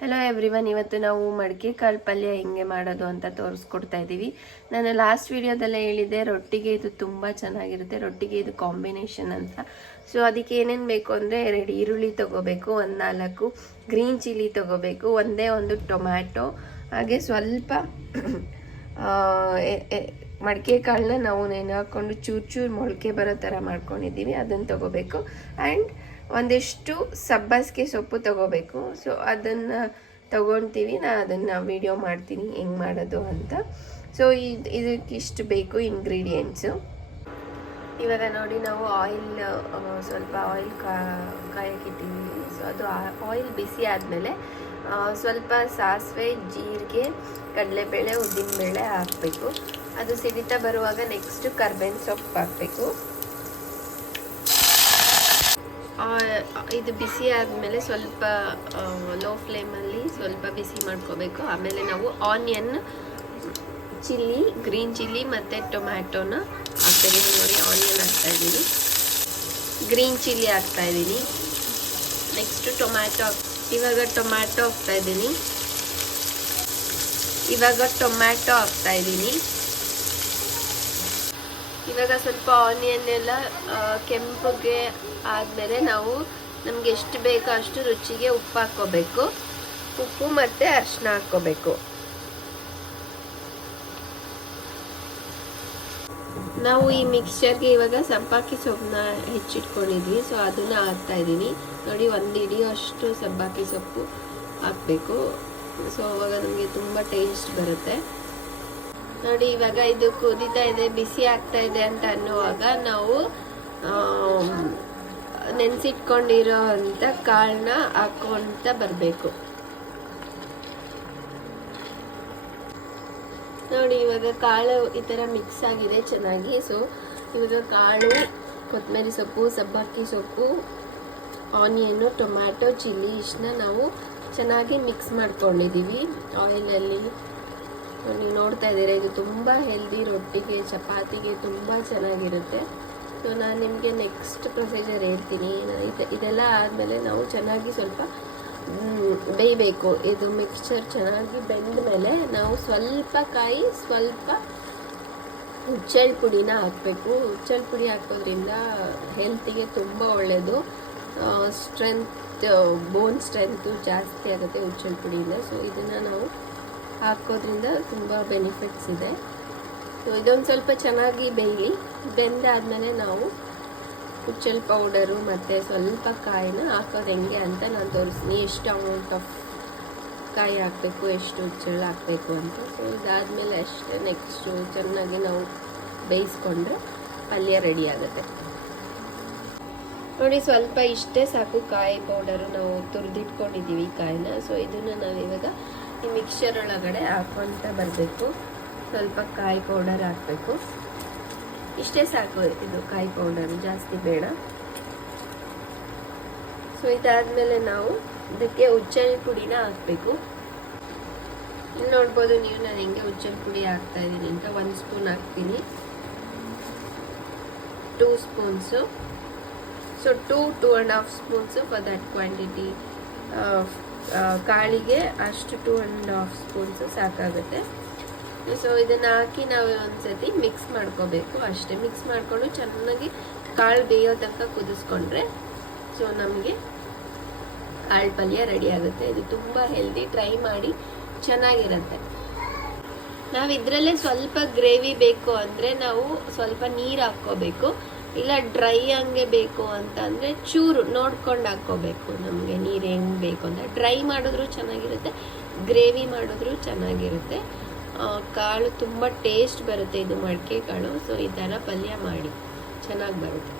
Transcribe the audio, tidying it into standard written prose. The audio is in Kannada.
ಹಲೋ ಎವ್ರಿವನ್, ಇವತ್ತು ನಾವು ಮಡಿಕೆ ಕಾಳು ಪಲ್ಯ ಹೆಂಗೆ ಮಾಡೋದು ಅಂತ ತೋರಿಸ್ಕೊಡ್ತಾ ಇದ್ದೀವಿ. ನಾನು ಲಾಸ್ಟ್ ವಿಡಿಯೋದಲ್ಲೇ ಹೇಳಿದ್ದೆ ರೊಟ್ಟಿಗೆ ಇದು ತುಂಬ ಚೆನ್ನಾಗಿರುತ್ತೆ, ರೊಟ್ಟಿಗೆ ಇದು ಕಾಂಬಿನೇಷನ್ ಅಂತ. ಸೊ ಅದಕ್ಕೆ ಏನೇನು ಬೇಕು ಅಂದರೆ 2 ಈರುಳ್ಳಿ ತೊಗೋಬೇಕು, 4 ಗ್ರೀನ್ ಚಿಲ್ಲಿ ತೊಗೋಬೇಕು, ಒಂದು ಟೊಮ್ಯಾಟೊ, ಹಾಗೆ ಸ್ವಲ್ಪ ಮಡಿಕೆ ಕಾಳನ್ನ ನಾವು ನೆನೆ ಹಾಕ್ಕೊಂಡು ಚೂರು ಮೊಳಕೆ ಬರೋ ಥರ ಮಾಡ್ಕೊಂಡಿದ್ದೀವಿ, ಅದನ್ನು ತೊಗೋಬೇಕು. ಆ್ಯಂಡ್ ಒಂದಿಷ್ಟು ಸಬ್ಬಸಿಗೆ ಸೊಪ್ಪು ತೊಗೋಬೇಕು. ಸೊ ಅದನ್ನು ತೊಗೊಳ್ತೀವಿ, ನಾನು ಅದನ್ನು ವಿಡಿಯೋ ಮಾಡ್ತೀನಿ ಹೆಂಗೆ ಮಾಡೋದು ಅಂತ. ಸೊ ಇದಕ್ಕಿಷ್ಟು ಬೇಕು ಇಂಗ್ರೀಡಿಯೆಂಟ್ಸು. ಇವಾಗ ನೋಡಿ, ನಾವು ಸ್ವಲ್ಪ ಆಯಿಲ್ ಕಾಯಕ್ಕಿಟ್ಟಿದ್ದೀವಿ. ಸೊ ಅದು ಆಯಿಲ್ ಬಿಸಿ ಆದಮೇಲೆ ಸ್ವಲ್ಪ ಸಾಸಿವೆ, ಜೀರಿಗೆ, ಕಡಲೆಬೇಳೆ, ಉದ್ದಿನಬೇಳೆ ಹಾಕಬೇಕು. ಅದು ಸಿಡಿತಾ ಬರುವಾಗ ನೆಕ್ಸ್ಟು ಕರ್ಬೇವಿನ ಸೊಪ್ಪು ಹಾಕಬೇಕು. ಇದು ಬಿಸಿ ಆದಮೇಲೆ ಸ್ವಲ್ಪ ಲೋ ಫ್ಲೇಮಲ್ಲಿ ಸ್ವಲ್ಪ ಬಿಸಿ ಮಾಡ್ಕೋಬೇಕು. ಆಮೇಲೆ ನಾವು ಆನಿಯನ್, ಚಿಲ್ಲಿ, ಗ್ರೀನ್ ಚಿಲ್ಲಿ ಮತ್ತು ಟೊಮ್ಯಾಟೋನ ಹಾಕ್ತಾಯಿದ್ದೀನಿ. ನೋಡಿ, ಆನಿಯನ್ ಹಾಕ್ತಾಯಿದ್ದೀನಿ, ಗ್ರೀನ್ ಚಿಲ್ಲಿ ಹಾಕ್ತಾಯಿದ್ದೀನಿ, ನೆಕ್ಸ್ಟು ಇವಾಗ ಟೊಮ್ಯಾಟೊ ಹಾಕ್ತಾಯಿದ್ದೀನಿ. ಇವಾಗ ಸ್ವಲ್ಪ ಆನಿಯನ್ ಎಲ್ಲ ಕೆಂಪಗೆ ಆದಮೇಲೆ ನಾವು ನಮ್ಗೆ ಎಷ್ಟು ಬೇಕೋ ಅಷ್ಟು ರುಚಿಗೆ ಉಪ್ಪು ಹಾಕ್ಕೋಬೇಕು. ಉಪ್ಪು ಮತ್ತು ಅರಿಶಿನ ಹಾಕ್ಕೋಬೇಕು. ನಾವು ಈ ಮಿಕ್ಸ್ಚರ್ಗೆ ಇವಾಗ ಸಬ್ಬಕ್ಕಿ ಸೊಪ್ಪನ್ನ ಹೆಚ್ಚಿಟ್ಕೊಂಡಿದ್ವಿ. ಸೊ ಅದನ್ನ ಹಾಕ್ತಾ ಇದ್ದೀನಿ. ನೋಡಿ, 1 ಹಿಡಿಯೋಷ್ಟು ಸಬ್ಬಕ್ಕಿ ಸೊಪ್ಪು ಹಾಕಬೇಕು. ಸೊ ಅವಾಗ ನಮಗೆ ತುಂಬ ಟೇಸ್ಟ್ ಬರುತ್ತೆ. ನೋಡಿ, ಇವಾಗ ಇದು ಕುದೀತಾ ಇದೆ, ಬಿಸಿ ಆಗ್ತಾ ಇದೆ ಅಂತ ಅನ್ನುವಾಗ ನಾವು ನೆನೆಸಿಟ್ಕೊಂಡಿರೋ ಅಂಥ ಕಾಳನ್ನ ಹಾಕ್ಕೊಂತ ಬರಬೇಕು. ನೋಡಿ, ಇವಾಗ ಕಾಳು ಈ ಥರ ಮಿಕ್ಸ್ ಆಗಿದೆ ಚೆನ್ನಾಗಿ. ಸೊ ಇವಾಗ ಕಾಳು, ಕೊತ್ತಂಬರಿ ಸೊಪ್ಪು, ಸಬ್ಬಕ್ಕಿ ಸೊಪ್ಪು, ಆನಿಯನ್ನು, ಟೊಮ್ಯಾಟೊ, ಚಿಲ್ಲಿ ಇಷ್ಟನ್ನ ನಾವು ಚೆನ್ನಾಗಿ ಮಿಕ್ಸ್ ಮಾಡ್ಕೊಂಡಿದ್ದೀವಿ ಆಯಿಲಲ್ಲಿ. ನೀವು ನೋಡ್ತಾ ಇದ್ದೀರಾ, ಇದು ತುಂಬ ಹೆಲ್ದಿ, ರೊಟ್ಟಿಗೆ, ಚಪಾತಿಗೆ ತುಂಬ ಚೆನ್ನಾಗಿರುತ್ತೆ. ಸೊ ನಾನು ನಿಮಗೆ ನೆಕ್ಸ್ಟ್ ಪ್ರೊಸೀಜರ್ ಹೇಳ್ತೀನಿ. ಇದೆಲ್ಲ ಆದಮೇಲೆ ನಾವು ಚೆನ್ನಾಗಿ ಸ್ವಲ್ಪ ಬೇಯಬೇಕು. ಇದು ಮಿಕ್ಸ್ಚರ್ ಚೆನ್ನಾಗಿ ಬೆಂದ ಮೇಲೆ ನಾವು ಸ್ವಲ್ಪ ಹುಚ್ಚೆಳ್ಳು ಪುಡಿನ ಹಾಕಬೇಕು. ಹುಚ್ಚೆಳ್ಳು ಪುಡಿ ಹಾಕೋದ್ರಿಂದ ಹೆಲ್ತಿಗೆ ತುಂಬ ಒಳ್ಳೆಯದು. ಬೋನ್ ಸ್ಟ್ರೆಂತು ಜಾಸ್ತಿ ಆಗುತ್ತೆ ಹುಚ್ಚೆಳ್ಳು ಪುಡಿಯಿಂದ. ಸೊ ಇದನ್ನು ನಾವು ಹಾಕೋದ್ರಿಂದ ತುಂಬ ಬೆನಿಫಿಟ್ಸ್ ಇದೆ. ಸೊ ಇದೊಂದು ಸ್ವಲ್ಪ ಚೆನ್ನಾಗಿ ಬೇಯಲಿ. ಬೆಂದಾದಮೇಲೆ ನಾವು ಹುಚ್ಚೆಳ್ಳು ಪೌಡರು ಮತ್ತು ಸ್ವಲ್ಪ ಕಾಯಿನ ಹಾಕೋದು ಹೆಂಗೆ ಅಂತ ನಾನು ತೋರಿಸ್ತೀನಿ, ಎಷ್ಟು ಅಮೌಂಟ್ ಆಫ್ ಕಾಯಿ ಹಾಕಬೇಕು, ಎಷ್ಟು ಹುಚ್ಚೆಳ್ಳು ಹಾಕಬೇಕು ಅಂತ. ಸೊ ಇದಾದಮೇಲೆ ಅಷ್ಟೇ ನೆಕ್ಸ್ಟು ಚೆನ್ನಾಗಿ ನಾವು ಬೇಯಿಸ್ಕೊಂಡ್ರೆ ಪಲ್ಯ ರೆಡಿ ಆಗುತ್ತೆ. ನೋಡಿ, ಸ್ವಲ್ಪ ಇಷ್ಟೇ ಸಾಕು ಕಾಯಿ ಪೌಡರು, ನಾವು ತುರಿದಿಟ್ಕೊಂಡಿದ್ದೀವಿ ಕಾಯಿನ. ಸೊ ಇದನ್ನು ನಾವು ಇವಾಗ ಈ ಮಿಕ್ಸ್ಚರ್ ಒಳಗಡೆ ಹಾಕ್ಕೊಂತ ಬರಬೇಕು. ಸ್ವಲ್ಪ ಕಾಯಿ ಪೌಡರ್ ಹಾಕಬೇಕು, ಇಷ್ಟೇ ಸಾಕು. ಇದು ಕಾಯಿ ಪೌಡರ್ ಜಾಸ್ತಿ ಬೇಡ. ಸೊ ಇದಾದಮೇಲೆ ನಾವು ಇದಕ್ಕೆ ಹುಚ್ಚೆಳ್ಳು ಪುಡಿನ ಹಾಕಬೇಕು. ಇಲ್ಲಿ ನೋಡ್ಬೋದು ನೀವು, ನಾನು ಹೆಂಗೆ ಹುಚ್ಚೆಳ್ಳು ಪುಡಿ ಹಾಕ್ತಾ ಇದ್ದೀನಿ ಅಂತ. 1 ಸ್ಪೂನ್ ಹಾಕ್ತೀನಿ, 2 spoons. So 2.5 spoons for that quantity. ಕಾಳಿಗೆ ಅಷ್ಟು 2.5 ಸ್ಪೂನ್ಸು ಸಾಕಾಗುತ್ತೆ. ಸೊ ಇದನ್ನು ಹಾಕಿ ನಾವು ಒಂದ್ಸತಿ ಮಿಕ್ಸ್ ಮಾಡ್ಕೋಬೇಕು ಅಷ್ಟೇ. ಮಿಕ್ಸ್ ಮಾಡಿಕೊಂಡು ಚೆನ್ನಾಗಿ ಕಾಳು ಬೇಯೋ ತನಕ ಕುದಿಸ್ಕೊಂಡ್ರೆ ಸೊ ನಮಗೆ ಕಾಳು ಪಲ್ಯ ರೆಡಿ ಆಗುತ್ತೆ. ಇದು ತುಂಬ ಹೆಲ್ದಿ, ಟ್ರೈ ಮಾಡಿ, ಚೆನ್ನಾಗಿರುತ್ತೆ. ನಾವು ಇದರಲ್ಲೇ ಸ್ವಲ್ಪ ಗ್ರೇವಿ ಬೇಕು ಅಂದರೆ ನಾವು ಸ್ವಲ್ಪ ನೀರು ಹಾಕ್ಕೋಬೇಕು. ಇಲ್ಲ ಡ್ರೈ ಹಂಗೆ ಬೇಕು ಅಂತ ಅಂದರೆ ಚೂರು ನೋಡ್ಕೊಂಡು ಹಾಕ್ಕೋಬೇಕು. ನಮಗೆ ನೀರು ಹೆಂಗೆ ಬೇಕು ಅಂತ. ಡ್ರೈ ಮಾಡಿದ್ರೂ ಚೆನ್ನಾಗಿರುತ್ತೆ, ಗ್ರೇವಿ ಮಾಡಿದ್ರೂ ಚೆನ್ನಾಗಿರುತ್ತೆ. ಕಾಳು ತುಂಬ ಟೇಸ್ಟ್ ಬರುತ್ತೆ, ಇದು ಮಡಿಕೆ ಕಾಳು. ಸೊ ಈ ಥರ ಪಲ್ಯ ಮಾಡಿ, ಚೆನ್ನಾಗಿ ಬರುತ್ತೆ.